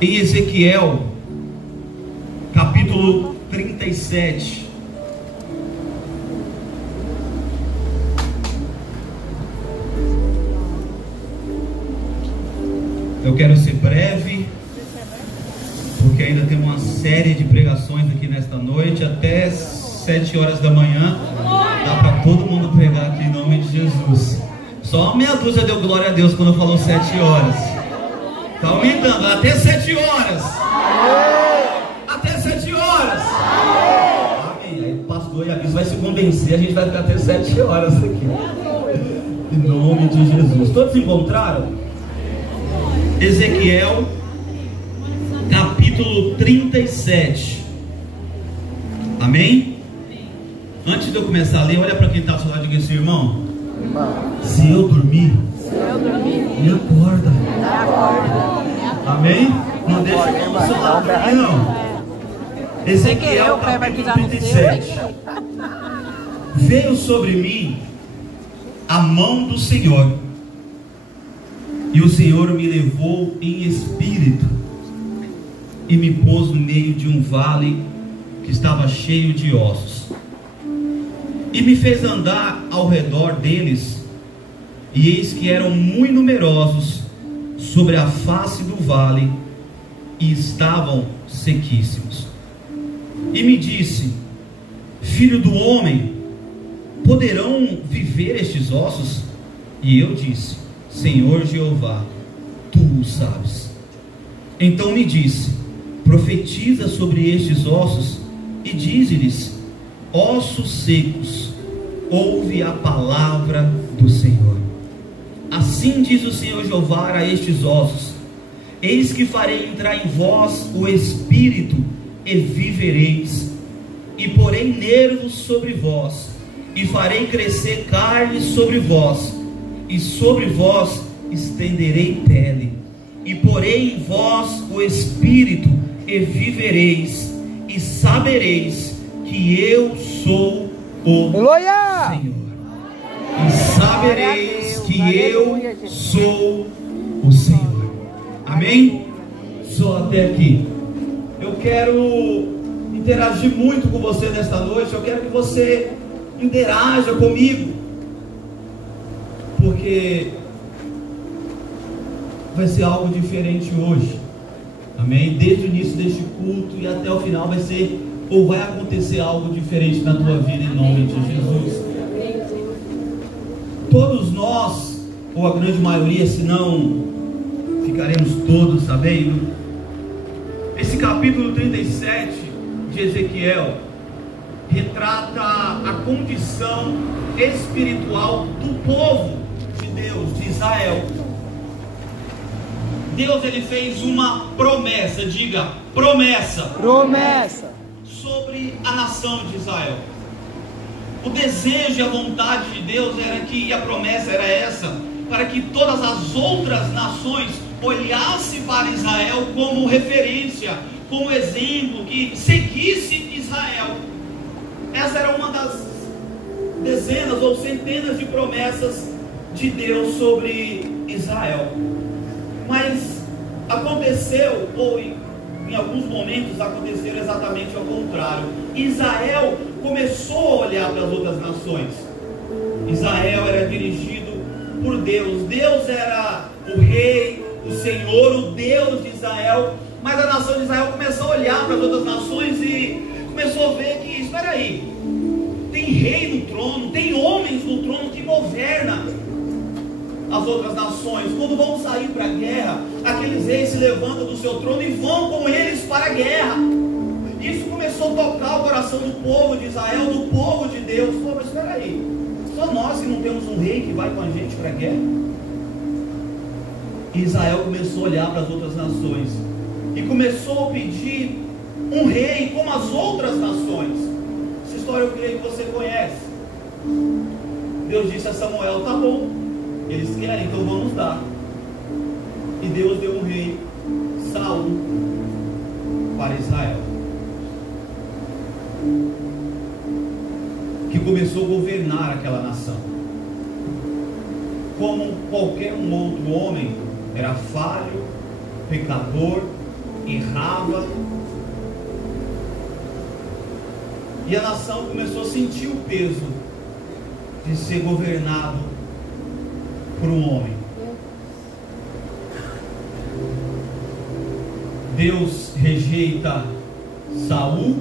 em Ezequiel, capítulo 37. Eu quero ser breve, porque ainda tem uma série de pregações aqui nesta noite, até 7 horas da manhã. Dá para todo mundo pregar aqui em nome de Jesus. Só meia dúzia deu glória a Deus quando falou 7 horas. Está aumentando, até 7 horas. Até 7 horas. Amém. Aí o pastor e a bispa vai se convencer, a gente vai ficar até 7 horas aqui. Em nome de Jesus. Todos encontraram? Ezequiel, capítulo 37. Amém? Antes de eu começar a ler, olha para quem está ao seu lado e diga assim: irmão, se eu dormir, me acorda. Amém? Não deixa o irmão do seu lado dormir, não. Ezequiel, capítulo 37. Veio sobre mim a mão do Senhor, e o Senhor me levou em espírito e me pôs no meio de um vale que estava cheio de ossos, e me fez andar ao redor deles, e eis que eram muito numerosos sobre a face do vale, e estavam sequíssimos. E me disse: filho do homem, poderão viver estes ossos? E eu disse: Senhor Jeová, tu o sabes. Então me disse: profetiza sobre estes ossos e dize-lhes: ossos secos, ouve a palavra do Senhor. Assim diz o Senhor Jeová a estes ossos: eis que farei entrar em vós o espírito e vivereis, e porei nervos sobre vós, e farei crescer carne sobre vós, e sobre vós estenderei pele, e porei em vós o espírito e vivereis, e sabereis que eu sou o Senhor. E sabereis que eu sou o Senhor. Amém? Só até aqui. Eu quero interagir muito com você nesta noite. Eu quero que você interaja comigo, porque vai ser algo diferente hoje. Amém? Desde o início deste culto e até o final vai ser, ou vai acontecer algo diferente na tua vida, em nome de Jesus. Todos nós, ou a grande maioria, se não ficaremos todos sabendo, esse capítulo 37 de Ezequiel retrata a condição espiritual do povo de Deus, de Israel. Deus, ele fez uma promessa, diga promessa, sobre a nação de Israel. O desejo e a vontade de Deus era que, e a promessa era essa, para que todas as outras nações olhassem para Israel como referência, como exemplo, que seguisse Israel. Essa era uma das dezenas ou centenas de promessas de Deus sobre Israel. Mas aconteceu, ou em alguns momentos aconteceu exatamente ao contrário. Israel começou a olhar para as outras nações. Israel era dirigido por Deus. Deus era o rei, o Senhor, o Deus de Israel. Mas a nação de Israel começou a olhar para as outras nações e começou a ver que, espera aí, tem rei no trono, tem homens no trono que governam as outras nações. Quando vão sair para a guerra, aqueles reis se levantam do seu trono e vão com eles para a guerra. Isso começou a tocar o coração do povo de Israel, do povo de Deus. Pô, mas espera aí, só nós que não temos um rei que vai com a gente para a guerra? E Israel começou a olhar para as outras nações e começou a pedir um rei como as outras nações. Essa história eu creio que você conhece. Deus disse a Samuel: tá bom, eles querem, então vamos dar. E Deus deu um rei, Saul, para Israel, que começou a governar aquela nação. Como qualquer um outro homem, era falho, pecador, errava. E a nação começou a sentir o peso de ser governado por um homem. Deus rejeita Saul,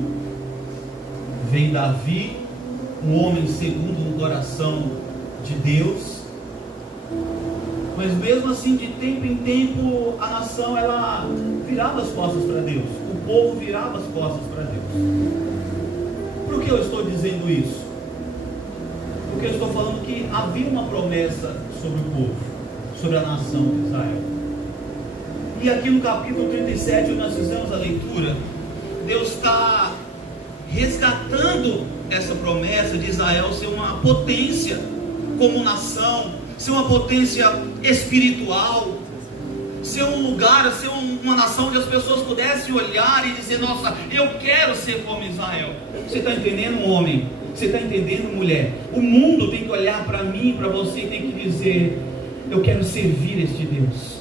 vem Davi, um homem segundo o coração de Deus. Mas mesmo assim, de tempo em tempo, a nação ela virava as costas para Deus, o povo virava as costas para Deus. Por que eu estou dizendo isso? Porque eu estou falando que havia uma promessa sobre o povo, sobre a nação de Israel. E aqui no capítulo 37, onde nós fizemos a leitura, Deus está resgatando essa promessa de Israel ser uma potência como nação, ser uma potência espiritual, ser um lugar, ser uma nação onde as pessoas pudessem olhar e dizer: nossa, eu quero ser como Israel. Você está entendendo, homem? Você está entendendo, mulher? O mundo tem que olhar para mim, para você, e tem que dizer: eu quero servir este Deus,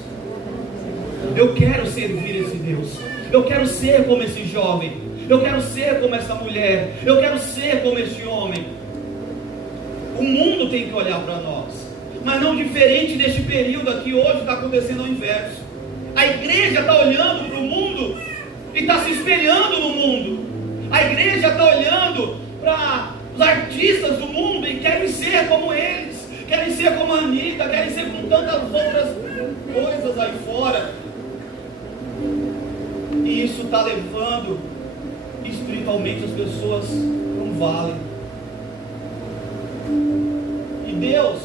eu quero servir esse Deus, eu quero ser como esse jovem, eu quero ser como essa mulher, eu quero ser como este homem. O mundo tem que olhar para nós, mas não diferente deste período aqui. Hoje está acontecendo o inverso. A igreja está olhando para o mundo e está se espelhando no mundo. A igreja está olhando para os artistas do mundo e querem ser como eles, querem ser como a Anitta, querem ser como tantas outras coisas aí fora. E isso está levando espiritualmente as pessoas para um vale. E Deus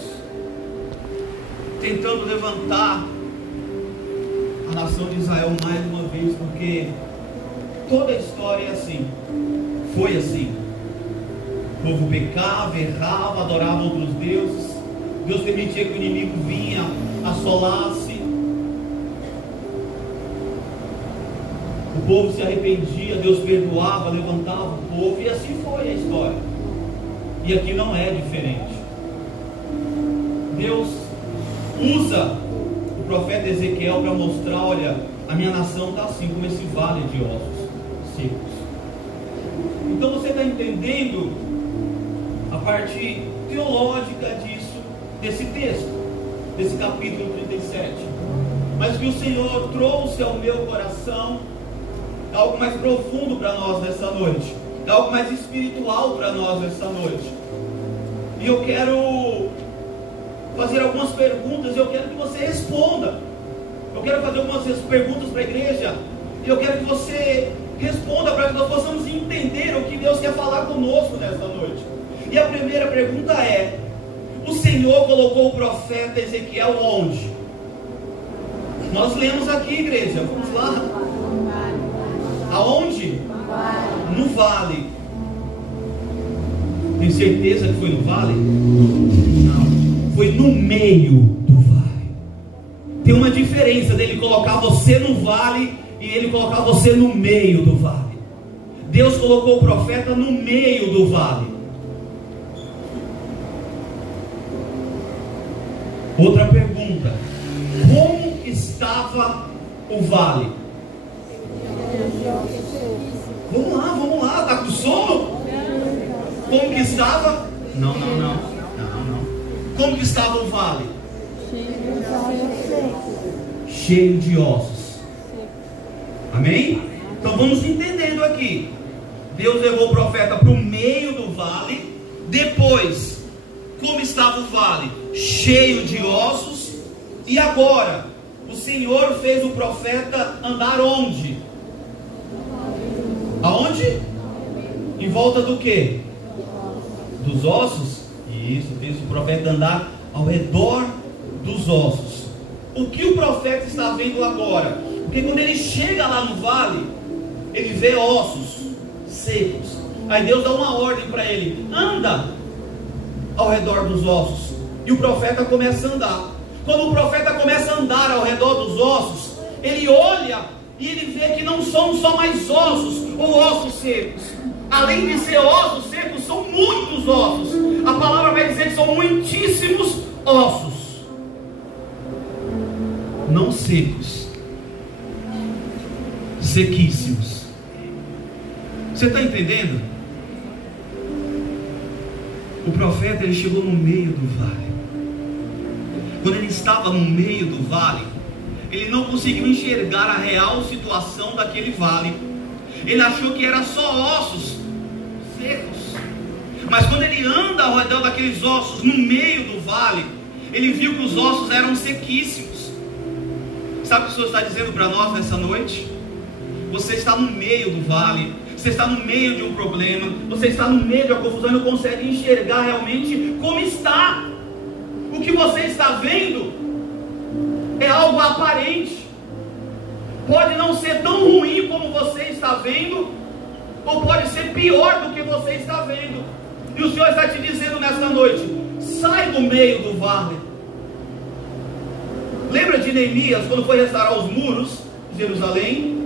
tentando levantar a nação de Israel mais uma vez, porque toda a história é assim, foi assim. O povo pecava, errava, adorava outros deuses. Deus permitia que o inimigo vinha, assolasse. O povo se arrependia, Deus perdoava, levantava o povo, e assim foi a história. E aqui não é diferente. Deus usa o profeta Ezequiel para mostrar: olha, a minha nação está assim, como esse vale de ossos secos. Então você está entendendo a parte teológica disso, desse texto, desse capítulo 37. Mas que o Senhor trouxe ao meu coração é algo mais profundo para nós nessa noite, é algo mais espiritual para nós nessa noite. E eu quero fazer algumas perguntas, e eu quero que você responda. Eu quero fazer algumas perguntas para a igreja, e eu quero que você responda, para que nós possamos entender o que Deus quer falar conosco nesta noite. E a primeira pergunta é: o Senhor colocou o profeta Ezequiel onde? Nós lemos aqui, igreja, vamos lá. Aonde? No vale. Tem certeza que foi no vale? Não, foi no meio do vale. Tem uma diferença dele colocar você no vale e ele colocar você no meio do vale. Deus colocou o profeta no meio do vale. Outra pergunta: como estava o vale? Vamos lá, está com sono? Como que estava? Não. Como que estava o vale? Cheio de ossos. Amém? Então vamos entendendo aqui. Deus levou o profeta para o meio do vale. Depois, como estava o vale? Cheio de ossos. E agora, o Senhor fez o profeta andar onde? Aonde? Em volta do que? Dos ossos? Isso, fez o profeta andar ao redor dos ossos. O que o profeta está vendo agora? Porque quando ele chega lá no vale, ele vê ossos secos. Aí Deus dá uma ordem para ele: anda ao redor dos ossos. E o profeta começa a andar. Quando o profeta começa a andar ao redor dos ossos, ele olha e ele vê que não são só mais ossos ou ossos secos. Além de ser ossos secos, são muitos ossos. A palavra vai dizer que são muitíssimos ossos, não secos. sequíssimos. Você está entendendo? O profeta, ele chegou no meio do vale. Quando ele estava no meio do vale, ele não conseguiu enxergar a real situação daquele vale. Ele achou que era só ossos secos. Mas quando ele anda ao redor daqueles ossos, no meio do vale, ele viu que os ossos eram sequíssimos. Sabe o que o Senhor está dizendo para nós nessa noite? Você está no meio do vale, você está no meio de um problema, você está no meio de uma confusão e não consegue enxergar realmente como está. O que você está vendo é algo aparente. Pode não ser tão ruim como você está vendo, ou pode ser pior do que você está vendo. E o Senhor está te dizendo nesta noite: sai do meio do vale. Lembra de Neemias, quando foi restaurar os muros de Jerusalém?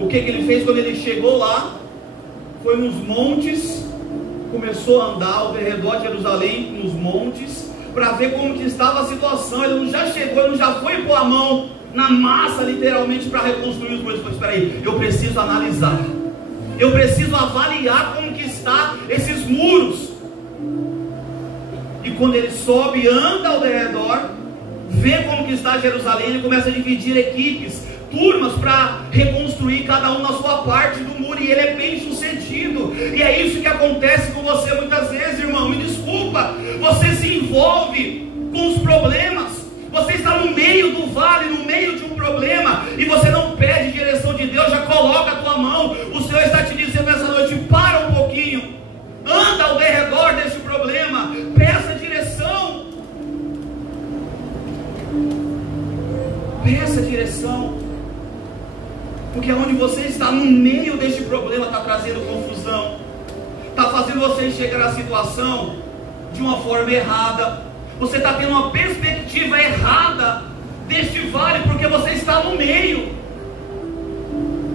O que ele fez quando ele chegou lá? Foi nos montes, começou a andar ao redor de Jerusalém, nos montes, para ver como que estava a situação. Ele não já chegou, ele não já foi pôr a mão na massa, literalmente, para reconstruir os muros. Ele falou: espera aí, eu preciso analisar, eu preciso avaliar como que está esses muros. E quando ele sobe, anda ao redor, vê como que está Jerusalém, ele começa a dividir equipes, turmas, para reconstruir cada um na sua parte do muro, e ele é bem sucedido. E é isso que acontece com você muitas vezes, irmão. Me desculpa, você se envolve com os problemas, você está no meio do vale, no meio de um problema, e você não pede direção de Deus, já coloca a tua mão. O Senhor está te dizendo nessa noite: para um pouquinho, anda ao redor desse problema, peça direção, peça direção. Porque onde você está no meio deste problema está trazendo confusão, está fazendo você enxergar a situação de uma forma errada. Você está tendo uma perspectiva errada deste vale, porque você está no meio.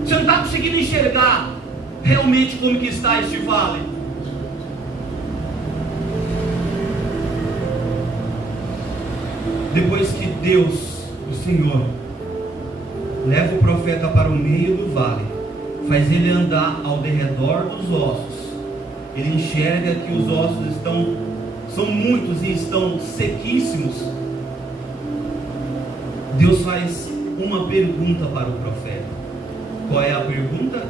Você não está conseguindo enxergar realmente como que está este vale. Depois que Deus, o Senhor, leva o profeta para o meio do vale, faz ele andar ao redor dos ossos, ele enxerga que os ossos são muitos e estão sequíssimos. Deus faz uma pergunta para o profeta. Qual é a pergunta?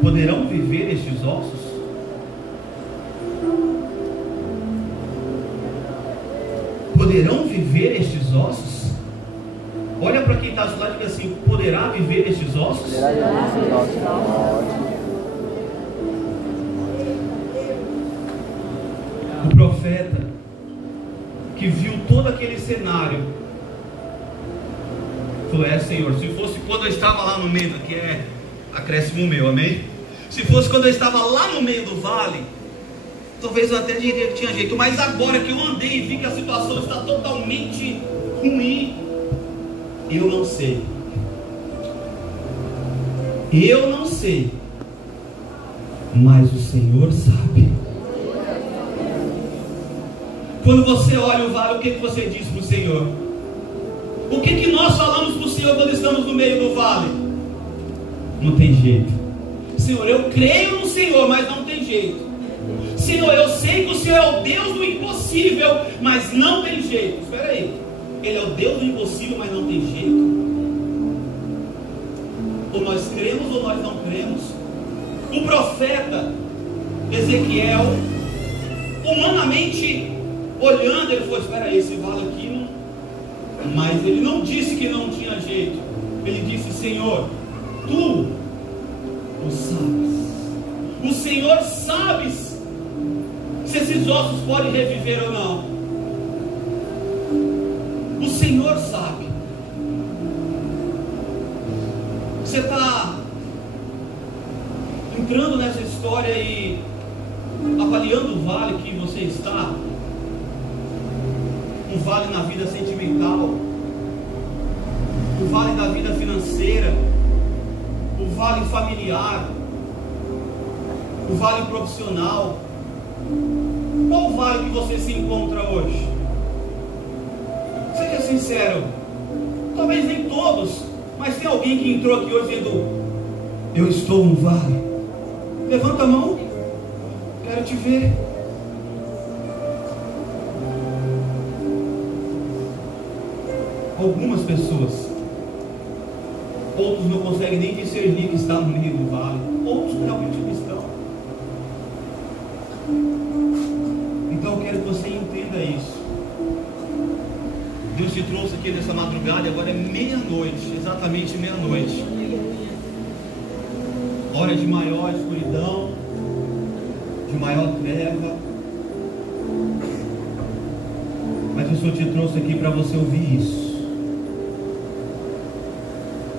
Poderão viver estes ossos? Poderão viver estes ossos? Olha para quem está do lado e diga assim: poderá viver estes ossos? O profeta, que viu todo aquele cenário, falou: Senhor, se fosse quando eu estava lá no meio, que é acréscimo meu, amém? Se fosse quando eu estava lá no meio do vale, talvez eu até diria que tinha jeito, mas agora que eu andei e vi que a situação está totalmente ruim, eu não sei. Eu não sei, mas o Senhor sabe. Quando você olha o vale, o que você diz para o Senhor? O que nós falamos para o Senhor quando estamos no meio do vale? Não tem jeito. Senhor, eu creio no Senhor, mas não tem jeito. Senhor, eu sei que o Senhor é o Deus do impossível, mas não tem jeito. Espera aí, Ele é o Deus do impossível, mas não tem jeito? Ou nós cremos ou nós não cremos? O profeta Ezequiel, humanamente olhando, ele falou: espera aí, esse vale aqui não... Mas ele não disse que não tinha jeito. Ele disse: Senhor, Tu o sabes. O Senhor sabes se esses ossos podem reviver ou não. O Senhor sabe. Você está entrando nessa história e avaliando o vale que você está. Um vale na vida sentimental, o vale da vida financeira, o vale familiar, o vale profissional. Qual vale que você se encontra hoje? Seja sincero, talvez nem todos, mas tem alguém que entrou aqui hoje dizendo: Eu estou no vale. Levanta a mão. Quero te ver. Algumas pessoas, outros não conseguem nem discernir que está no meio do vale. Outros realmente não estão. Então eu quero que você entenda isso. Deus te trouxe aqui nessa madrugada, agora é meia-noite, exatamente meia-noite. Hora de maior escuridão, de maior treva. Mas o Senhor te trouxe aqui para você ouvir isso.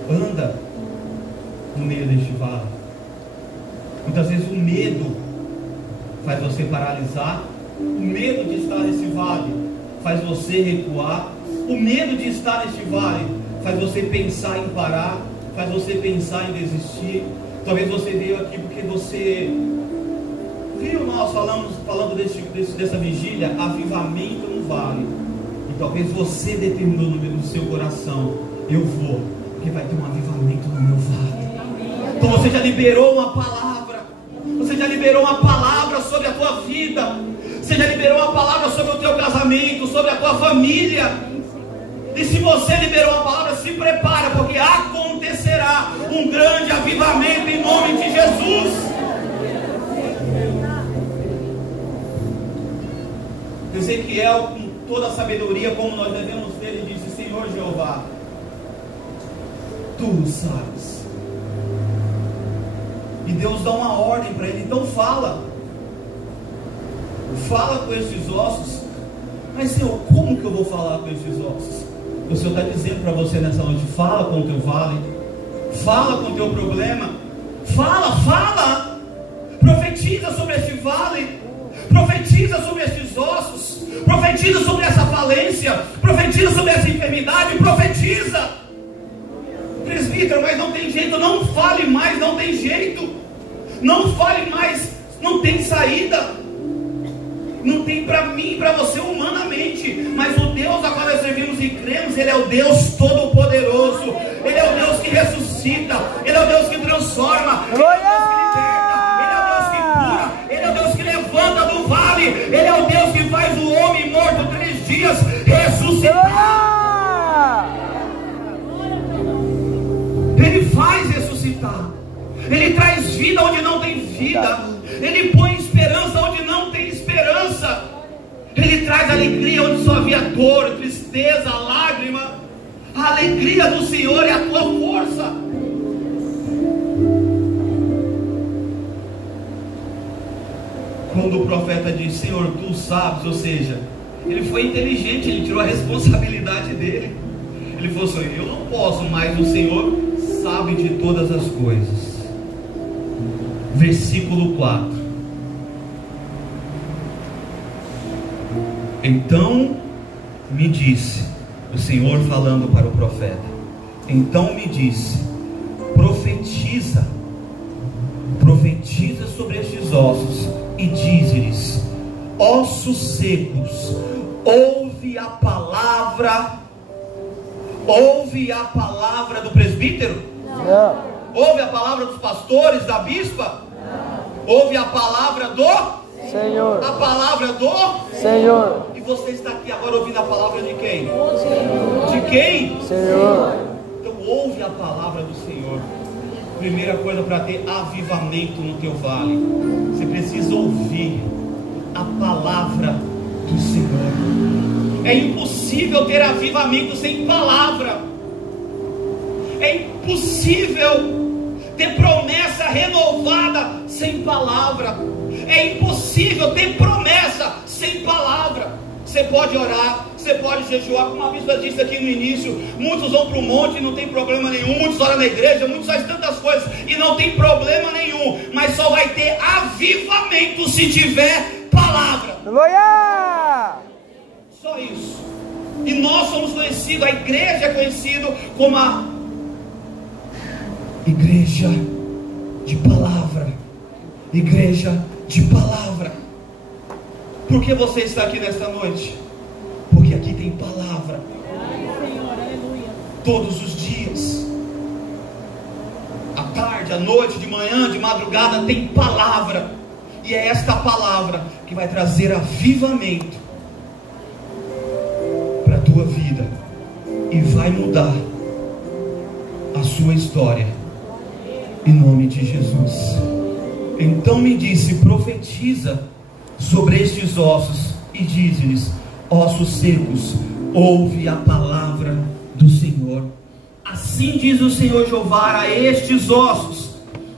Anda no meio deste vale. Muitas vezes o medo faz você paralisar. O medo de estar nesse vale faz você recuar. O medo de estar neste vale faz você pensar em parar, faz você pensar em desistir. Talvez você veio aqui porque você viu nós falando dessa vigília, avivamento no vale. E talvez você determinou no seu coração: eu vou, porque vai ter um avivamento no meu vale. Então você já liberou uma palavra. Você já liberou uma palavra sobre a tua vida. Você já liberou uma palavra sobre o teu casamento, sobre a tua família. E se você liberou a palavra, se prepara, porque acontecerá um grande avivamento em nome de Jesus. Ezequiel, com toda a sabedoria, como nós devemos ter, ele disse: Senhor Jeová, tu sabes. E Deus dá uma ordem para ele. Então fala com esses ossos. Mas Senhor, como que eu vou falar com esses ossos? O Senhor está dizendo para você nessa noite: fala com o teu vale, fala com o teu problema, fala, profetiza sobre este vale, profetiza sobre estes ossos, profetiza sobre essa falência, profetiza sobre essa enfermidade, profetiza. Presbítero, mas não tem jeito. Não fale mais, não tem jeito. Não fale mais, não tem saída. Não tem para mim e para você humanamente. Mas o Deus a qual nós servimos e cremos, Ele é o Deus Todo-Poderoso. Ele é o Deus que ressuscita. Ele é o Deus que transforma. Ele é o Deus que liberta. Ele é o Deus que cura. Ele é o Deus que levanta do vale. Ele é o Deus que faz o homem morto 3 dias ressuscitar. Ele faz ressuscitar. Ele traz vida onde não tem vida. Ele põe esperança onde não tem esperança. Ele traz alegria onde só havia dor, tristeza, lágrima. A alegria do Senhor é a tua força. Quando o profeta diz: Senhor, tu sabes, ou seja, ele foi inteligente, ele tirou a responsabilidade dele. Ele falou assim: eu não posso, mas o Senhor sabe de todas as coisas. Versículo 4. Então me disse, o Senhor falando para o profeta, então me disse: profetiza sobre estes ossos e dize-lhes: ossos secos, ouve a palavra do presbítero? Não. Ouve a palavra dos pastores, da bispa? Não. Ouve a palavra do Senhor. A palavra do Senhor. E você está aqui agora ouvindo a palavra de quem? Senhor. De quem? Senhor. Então ouve a palavra do Senhor. Primeira coisa para ter avivamento no teu vale, você precisa ouvir a palavra do Senhor. É impossível ter avivamento sem palavra. É impossível ter promessa renovada sem palavra. É impossível ter promessa sem palavra. Você pode orar, você pode jejuar, como a bispa disse aqui no início. Muitos vão para o monte e não tem problema nenhum. Muitos oram na igreja, muitos fazem tantas coisas e não tem problema nenhum. Mas só vai ter avivamento se tiver palavra. Glória! Só isso. E nós somos conhecidos, a igreja é conhecida como a igreja de palavra. Igreja de palavra. Por que você está aqui nesta noite? Porque aqui tem palavra. Todos os dias, à tarde, tarde, à noite, de manhã, de madrugada, tem palavra. E é esta palavra que vai trazer avivamento para a tua vida e vai mudar a sua história, em nome de Jesus. Então me disse: profetiza sobre estes ossos e dize-lhes: ossos secos, ouve a palavra do Senhor. Assim diz o Senhor Jeová a estes ossos: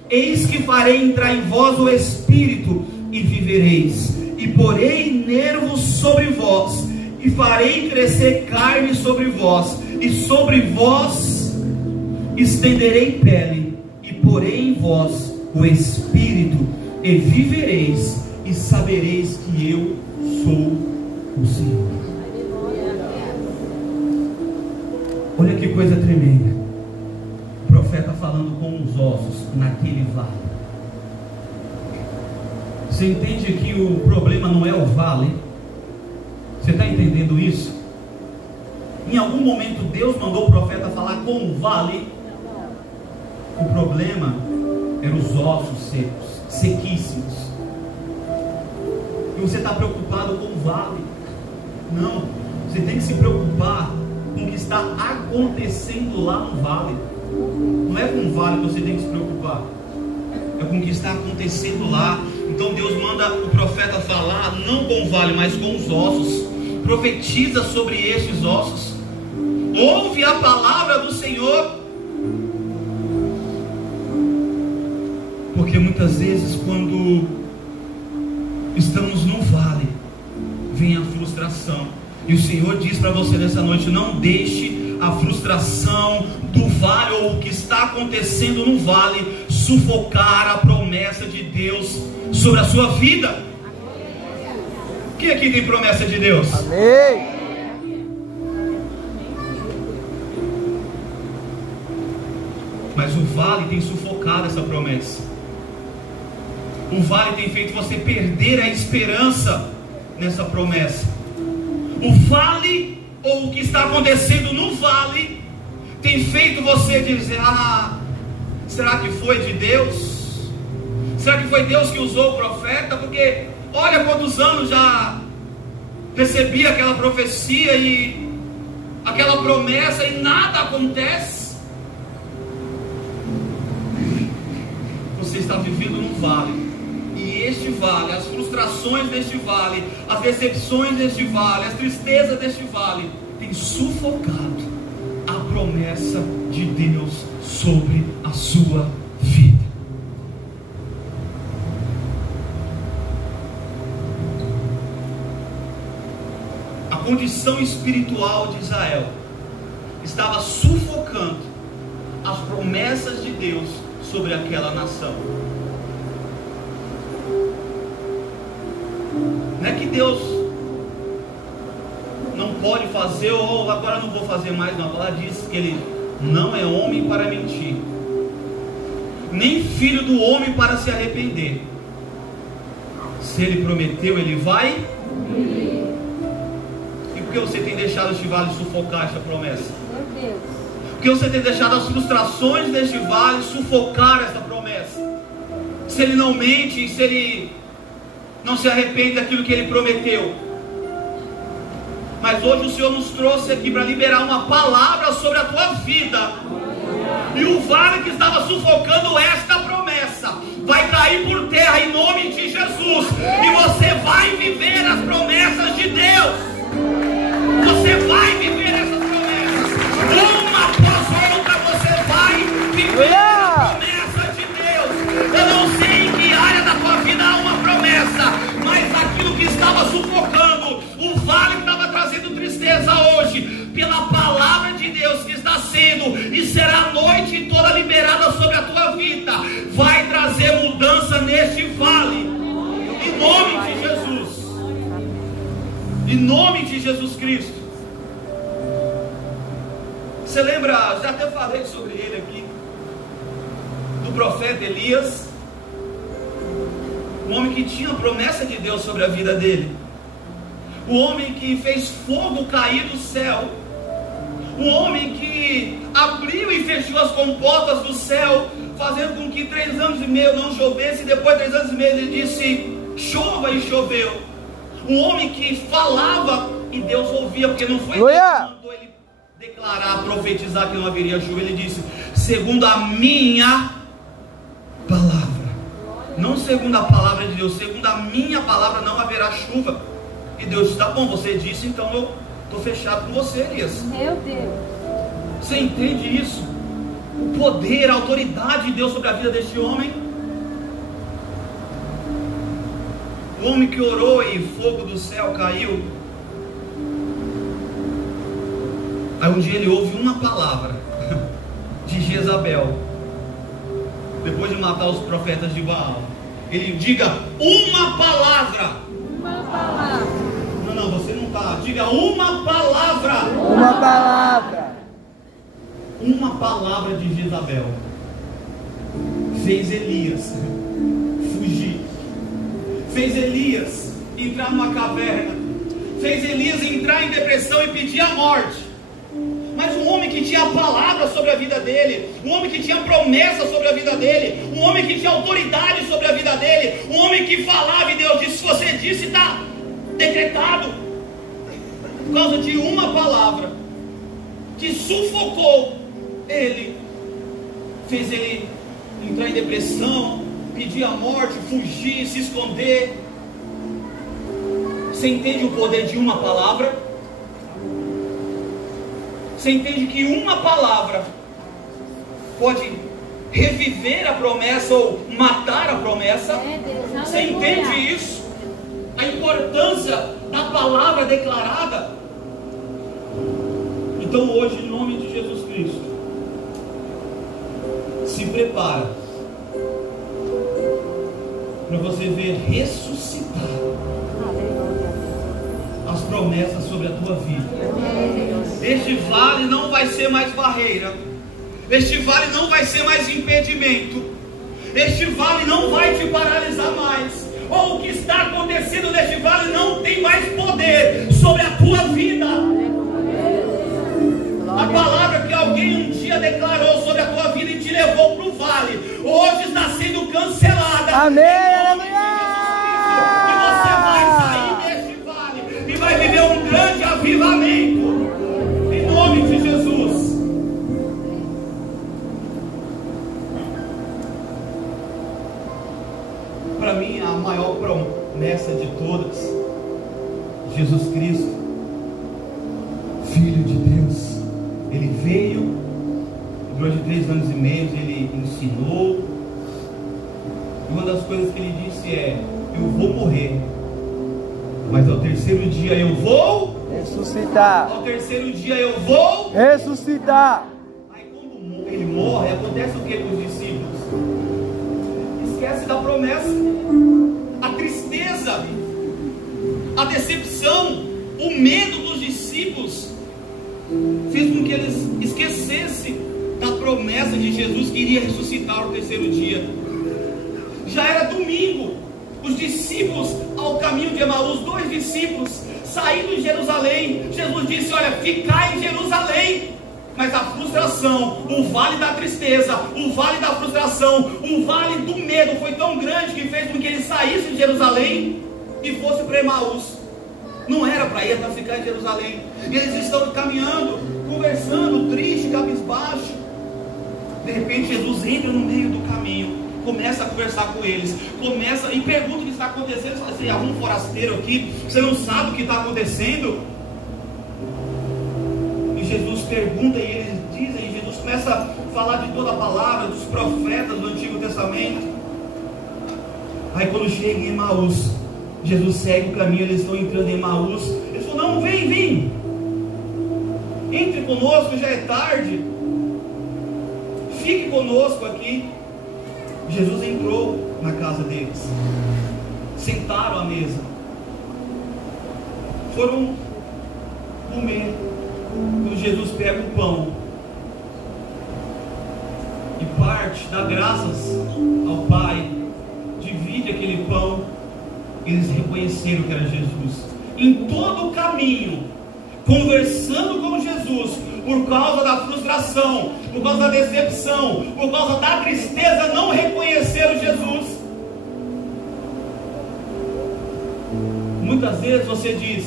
eis que farei entrar em vós o Espírito e vivereis, e porei nervos sobre vós, e farei crescer carne sobre vós, e sobre vós estenderei pele, e porei em vós o Espírito, e vivereis, e sabereis que eu sou o Senhor. Olha que coisa tremenda. O profeta falando com os ossos naquele vale. Você entende que o problema não é o vale? Você está entendendo isso? Em algum momento Deus mandou o profeta falar com o vale. O problema eram os ossos secos, sequíssimos. E você está preocupado com o vale? Não, você tem que se preocupar com o que está acontecendo lá no vale. Não é com o vale que você tem que se preocupar, é com o que está acontecendo lá. Então Deus manda o profeta falar não com o vale, mas com os ossos. Profetiza sobre estes ossos. Ouve a palavra do Senhor. Porque muitas vezes, quando estamos no vale, vem a frustração. E o Senhor diz para você nessa noite: não deixe a frustração do vale, ou o que está acontecendo no vale, sufocar a promessa de Deus sobre a sua vida. Quem aqui tem promessa de Deus? Amém. Mas o vale tem sufocado essa promessa. O vale tem feito você perder a esperança nessa promessa. O vale, ou o que está acontecendo no vale, tem feito você dizer: ah, será que foi de Deus? Será que foi Deus que usou o profeta? Porque olha quantos anos já recebi aquela profecia e aquela promessa e nada acontece. Você está vivendo num vale. E este vale, as frustrações deste vale, as decepções deste vale, as tristezas deste vale, tem sufocado a promessa de Deus sobre a sua vida. A condição espiritual de Israel estava sufocando as promessas de Deus sobre aquela nação. Não é que Deus não pode fazer, ou agora não vou fazer mais. Não, a palavra diz que Ele não é homem para mentir, nem filho do homem para se arrepender. Se Ele prometeu, Ele vai. E por que você tem deixado este vale sufocar esta promessa? Por que você tem deixado as frustrações deste vale sufocar esta promessa? Se Ele não mente, se Ele não se arrepende daquilo que Ele prometeu. Mas hoje o Senhor nos trouxe aqui para liberar uma palavra sobre a tua vida. E o vale que estava sufocando esta promessa vai cair por terra em nome de Jesus. E você vai viver as promessas de Deus. Você vai viver essas promessas. Uma após outra você vai viver a promessa de Deus. Eu não sei em que área da tua vida há uma promessa, mas aquilo que estava sufocando, o vale que estava trazendo tristeza hoje, pela palavra de Deus que está sendo e será a noite toda liberada sobre a tua vida, vai trazer mudança neste vale, em nome de Jesus, em nome de Jesus Cristo. Você lembra, já até falei sobre ele aqui, do profeta Elias, um homem que tinha a promessa de Deus sobre a vida dele, o homem que fez fogo cair do céu, um homem que abriu e fechou as comportas do céu fazendo com que 3 anos e meio não chovesse, e depois de 3 anos e meio ele disse: chova, e choveu. Um homem que falava e Deus ouvia, porque não foi Deus que mandou ele declarar, profetizar que não haveria chuva. Ele disse: segundo a minha palavra, não segundo a palavra de Deus, segundo a minha palavra não haverá chuva. E Deus disse: tá bom, você disse, então eu estou fechado com você, Elias. Meu Deus. Você entende isso? O poder, a autoridade de Deus sobre a vida deste homem. O homem que orou e fogo do céu caiu. Aí um dia ele ouve uma palavra de Jezabel, depois de matar os profetas de Baal. Ele diga uma palavra. Uma palavra. Não, você não está. Diga uma palavra. Uma palavra. Uma palavra de Jezabel fez Elias fugir, fez Elias entrar numa caverna, fez Elias entrar em depressão e pedir a morte. Mas um homem que tinha a palavra sobre a vida dele, um homem que tinha promessa sobre a vida dele, um homem que tinha autoridade sobre a vida dele, um homem que falava e Deus disse: se você disse, está decretado. Por causa de uma palavra que sufocou ele, fez ele entrar em depressão, pedir a morte, fugir, se esconder. Você entende o poder de uma palavra? Você entende que uma palavra pode reviver a promessa ou matar a promessa? Você entende isso? A importância da palavra declarada? Então hoje, em nome de Jesus Cristo, se prepara para você ver ressuscitar as promessas sobre a tua vida. Este vale não vai ser mais barreira, este vale não vai ser mais impedimento, este vale não vai te paralisar mais, ou o que está acontecendo neste vale não tem mais poder sobre a tua vida. A palavra que alguém um dia declarou sobre a tua vida e te levou para o vale, hoje está sendo cancelada. Amém. E você vai sair deste vale e vai viver um grande avivamento em nome de Jesus. Para mim, a maior promessa de todas, Jesus Cristo, Filho de Deus, Ele veio, durante 3 anos e meio, Ele ensinou, e uma das coisas que Ele disse é: eu vou morrer, mas ao terceiro dia eu vou ressuscitar. Ao terceiro dia eu vou ressuscitar. Aí quando Ele morre, acontece o que com os discípulos? Esquece da promessa. A tristeza, a decepção, o medo dos discípulos fez com que eles esquecessem da promessa de Jesus que iria ressuscitar no terceiro dia. Já era domingo, os discípulos ao caminho de Emaús, 2 discípulos saindo de Jerusalém. Jesus disse: olha, ficai em Jerusalém. Mas a frustração, o vale da tristeza, o vale da frustração, o vale do medo foi tão grande que fez com que eles saíssem de Jerusalém e fossem para Emaús. Não era para ir, para ficar em Jerusalém. E eles estão caminhando, conversando, triste, cabisbaixo. De repente Jesus entra no meio do caminho, começa a conversar com eles, começa e pergunta o que está acontecendo. Eles falam assim: algum forasteiro aqui, você não sabe o que está acontecendo? E Jesus pergunta e eles dizem, e Jesus começa a falar de toda a palavra, dos profetas do Antigo Testamento. Aí quando chega em Emaús, Jesus segue o caminho, eles estão entrando em Emaús. Eles falam: não, vem, entre conosco, já é tarde, fique conosco aqui. Jesus entrou na casa deles, sentaram à mesa, foram comer. Quando Jesus pega o pão e parte, dá graças ao Pai, divide aquele pão, eles reconheceram que era Jesus. Em todo o caminho, conversando com Jesus, por causa da frustração, por causa da decepção, por causa da tristeza, não reconheceram Jesus. Muitas vezes você diz: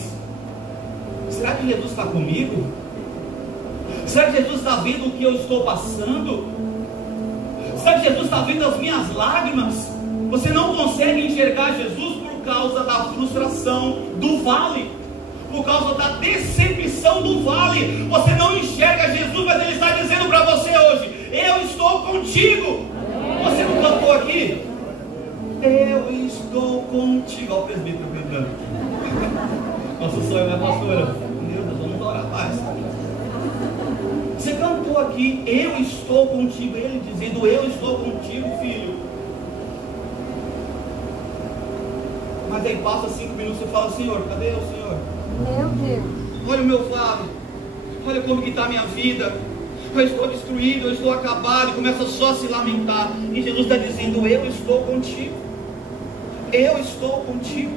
será que Jesus está comigo? Será que Jesus está vendo o que eu estou passando? Será que Jesus está vendo as minhas lágrimas? Você não consegue enxergar Jesus por causa da frustração do vale, por causa da decepção do vale. Você não enxerga Jesus, mas Ele está dizendo para você hoje: eu estou contigo. Você não cantou aqui? Eu estou contigo. Olha o presbítero cantando. Nosso sonho é pastora. Meu Deus, vamos orar mais. Você cantou aqui: eu estou contigo. Ele dizendo: eu estou contigo, filho. Mas aí passa 5 minutos e você fala: Senhor, cadê o Senhor? Meu Deus. Olha o meu vale, olha como que está a minha vida. Eu estou destruído, eu estou acabado. E começa só a se lamentar. E Jesus está dizendo: eu estou contigo. Eu estou contigo.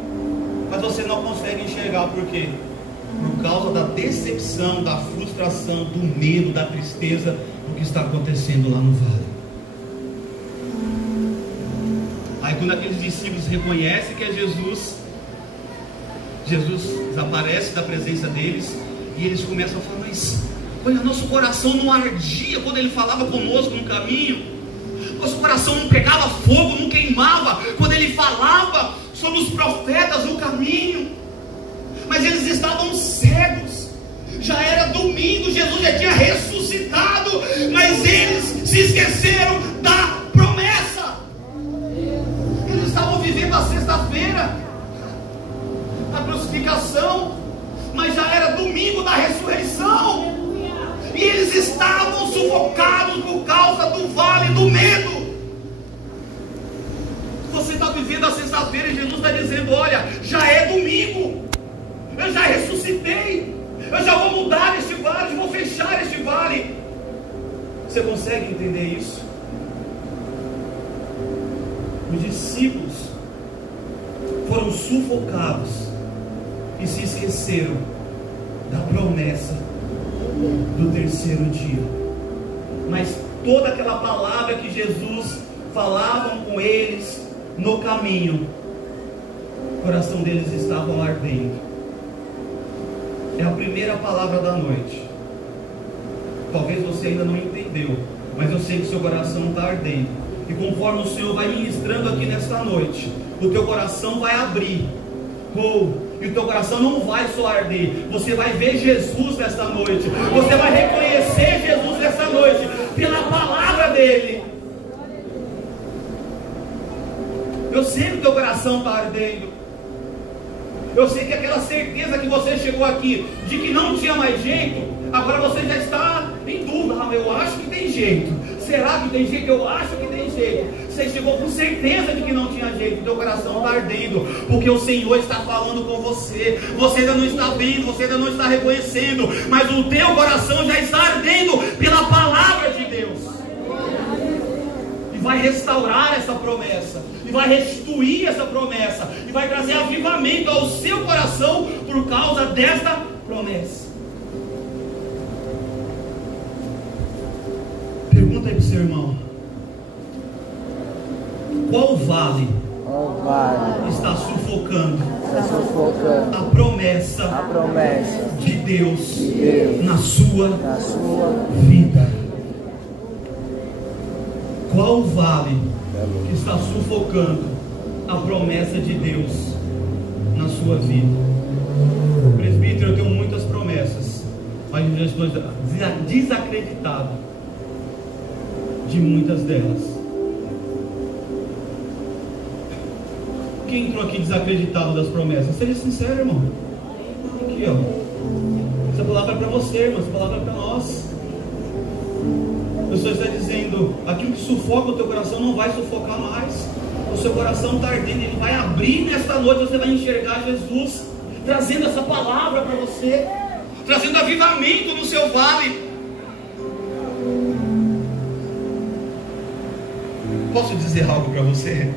Mas você não consegue enxergar. Por quê? Por causa da decepção, da frustração, do medo, da tristeza do que está acontecendo lá no vale. Aí quando aqueles discípulos reconhecem que é Jesus, Jesus desaparece da presença deles, e eles começam a falar: mas olha, nosso coração não ardia quando Ele falava conosco no caminho, nosso coração não pegava fogo, não queimava quando Ele falava sobre os profetas no caminho. Mas eles estavam cegos. Já era domingo, Jesus já tinha ressuscitado, mas eles se esqueceram da promessa. Eles estavam vivendo a sexta-feira da crucificação, mas já era domingo da ressurreição, e eles estavam sufocados por causa do vale do medo. Você está vivendo a sexta-feira e Jesus está dizendo: olha, já é domingo, eu já ressuscitei, eu já vou mudar este vale, vou fechar este vale. Você consegue entender isso? Os discípulos foram sufocados e se esqueceram da promessa do terceiro dia. Mas toda aquela palavra que Jesus falava com eles no caminho, o coração deles estava ardendo. É a primeira palavra da noite. Talvez você ainda não entendeu, mas eu sei que seu coração está ardendo. E conforme o Senhor vai ministrando aqui nesta noite, o teu coração vai abrir. E o teu coração não vai só arder. Você vai ver Jesus nesta noite. Você vai reconhecer Jesus nesta noite pela palavra dele. Eu sei que o teu coração está ardendo. Eu sei que aquela certeza que você chegou aqui de que não tinha mais jeito, agora você já está em dúvida. Eu acho que tem jeito. Será que tem jeito? Eu acho que tem jeito. Você chegou com certeza de que não tinha jeito. Teu coração está ardendo, porque o Senhor está falando com você. Você ainda não está vendo, você ainda não está reconhecendo, mas o teu coração já está ardendo pela palavra de Deus. E vai restaurar essa promessa, e vai restituir essa promessa, e vai trazer avivamento ao seu coração por causa desta promessa. Pergunta aí para o seu irmão: qual vale está sufocando a promessa de Deus na sua vida? Qual vale que está sufocando a promessa de Deus na sua vida? Presbítero, eu tenho muitas promessas, mas eu já estou desacreditado de muitas delas. Quem entrou aqui desacreditado das promessas? Seja sincero, irmão. Aqui, ó. Essa palavra é para você, irmão. Essa palavra é para nós. O Senhor está dizendo: aquilo que sufoca o teu coração não vai sufocar mais. O seu coração está ardendo. Ele vai abrir nesta noite. Você vai enxergar Jesus trazendo essa palavra para você, trazendo avivamento no seu vale. Posso dizer algo para você?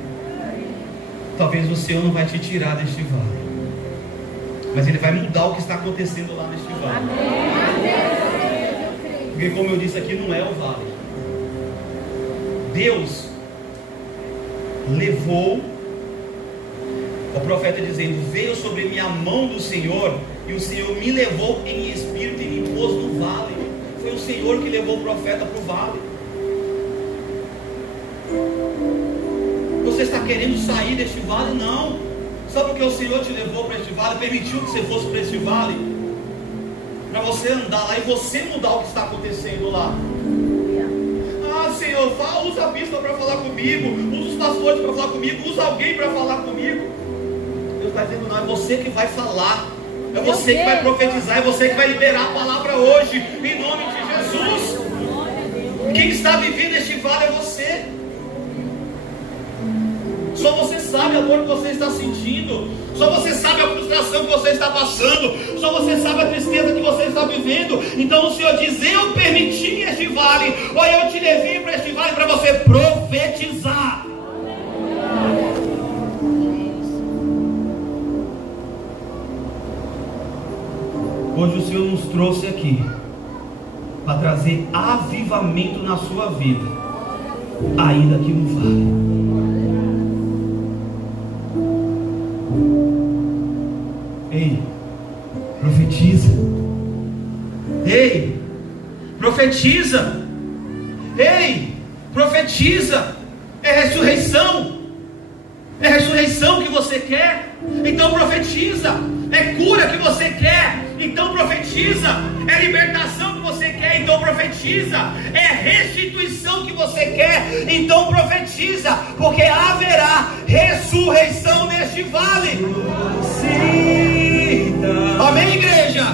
Talvez o Senhor não vai te tirar deste vale, mas Ele vai mudar o que está acontecendo lá neste vale. Porque, como eu disse aqui, não é o vale. Deus levou, o profeta dizendo: veio sobre mim a mão do Senhor, e o Senhor me levou em espírito e me pôs no vale. Foi o Senhor que levou o profeta para o vale. Você está querendo sair deste vale? Não. Sabe por que o Senhor te levou para este vale? Permitiu que você fosse para este vale? Para você andar lá e você mudar o que está acontecendo lá. Ah, Senhor, usa a bispa para falar comigo, usa os pastores para falar comigo, usa alguém para falar comigo. Deus está dizendo: não, é você que vai falar, é você que vai profetizar, é você que vai liberar a palavra hoje, em nome de Jesus. Quem está vivendo este vale é você. Só você sabe a dor que você está sentindo, só você sabe a frustração que você está passando, só você sabe a tristeza que você está vivendo. Então o Senhor diz: eu permiti este vale, ou eu te levei para este vale para você profetizar. Hoje o Senhor nos trouxe aqui para trazer avivamento na sua vida, ainda aqui no vale. Ei, profetiza. Ei, profetiza. Ei, profetiza. É ressurreição. É ressurreição que você quer? Então profetiza. É cura que você quer? Então profetiza. É libertação que você quer? Então profetiza. É restituição que você quer? Então profetiza. Porque haverá ressurreição neste vale. Sim. Amém, igreja?